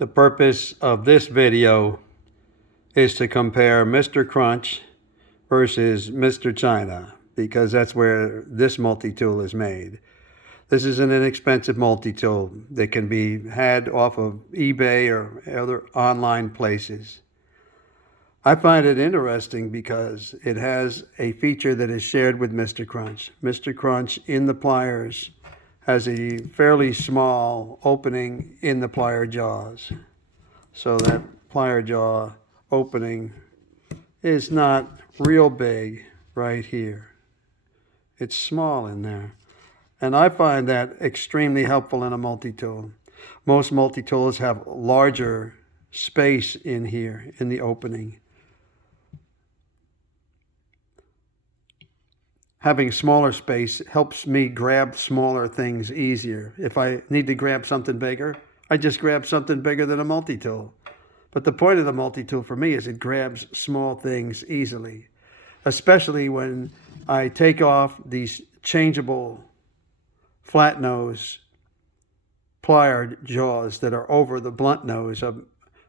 The purpose of this video is to compare Mr. Crunch versus Mr. China, because that's where this multi-tool is made. This is an inexpensive multi-tool that can be had off of eBay or other online places. I find it interesting because it has a feature that is shared with Mr. Crunch. Mr. Crunch in the pliers has a fairly small opening in the plier jaws. So that plier jaw opening is not real big right here. It's small in there. And I find that extremely helpful in a multi-tool. Most multi-tools have larger space in here in the opening. Having smaller space helps me grab smaller things easier. If I need to grab something bigger, I just grab something bigger than a multi-tool. But the point of the multi-tool for me is it grabs small things easily, especially when I take off these changeable flat nose plier jaws that are over the blunt nose of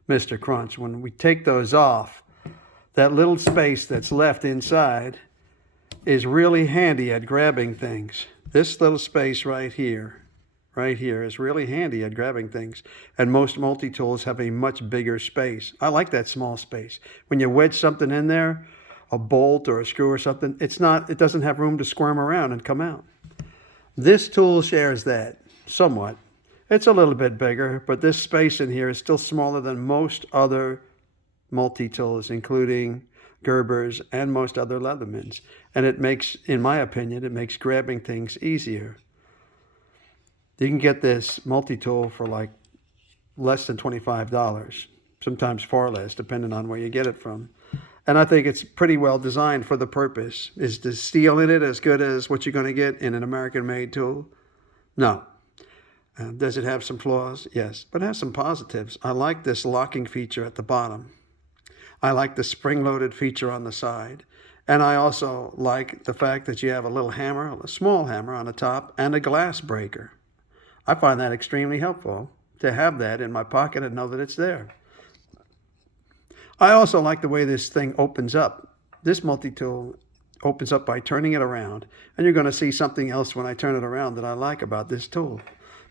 Mr. Crunch. When we take those off, that little space that's left inside is really handy at grabbing things. This little space right here is really handy at grabbing things. And most multi-tools have a much bigger space. I like that small space. When you wedge something in there, a bolt or a screw or something, it doesn't have room to squirm around and come out. This tool shares that somewhat. It's a little bit bigger, but this space in here is still smaller than most other multi-tools, including Gerbers and most other Leathermans. And it makes, in my opinion, it makes grabbing things easier. You can get this multi-tool for like less than $25, sometimes far less, depending on where you get it from. And I think it's pretty well designed for the purpose. Is the steel in it as good as what you're going to get in an American-made tool? No. Does it have some flaws? Yes, but it has some positives. I like this locking feature at the bottom. I like the spring-loaded feature on the side. And I also like the fact that you have a little hammer, a small hammer on the top, and a glass breaker. I find that extremely helpful to have that in my pocket and know that it's there. I also like the way this thing opens up. This multi-tool opens up by turning it around. And you're going to see something else when I turn it around that I like about this tool,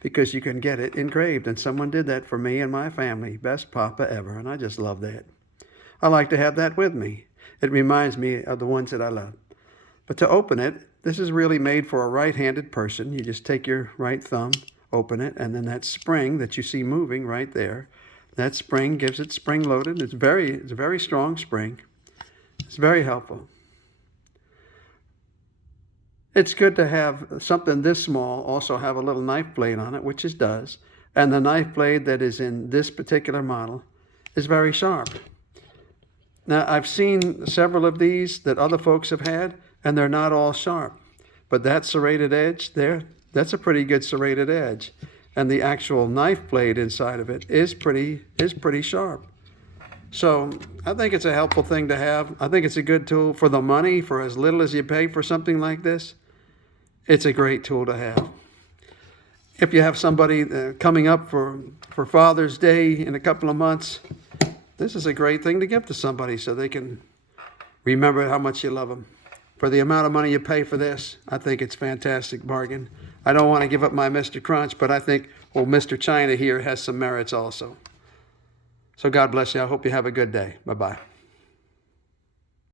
because you can get it engraved. And someone did that for me and my family. Best papa ever. And I just love that. I like to have that with me. It reminds me of the ones that I love. But to open it, this is really made for a right-handed person. You just take your right thumb, open it, and then that spring that you see moving right there, that spring gives it spring-loaded. It's a very strong spring. It's very helpful. It's good to have something this small also have a little knife blade on it, which it does. And the knife blade that is in this particular model is very sharp. Now, I've seen several of these that other folks have had, and they're not all sharp. But that serrated edge there, that's a pretty good serrated edge. And the actual knife blade inside of it is pretty sharp. So I think it's a helpful thing to have. I think it's a good tool for the money, for as little as you pay for something like this. It's a great tool to have. If you have somebody coming up for Father's Day in a couple of months, this is a great thing to give to somebody so they can remember how much you love them. For the amount of money you pay for this, I think it's a fantastic bargain. I don't want to give up my Mr. Crunch, but I think, well, Mr. China here has some merits also. So God bless you. I hope you have a good day. Bye-bye.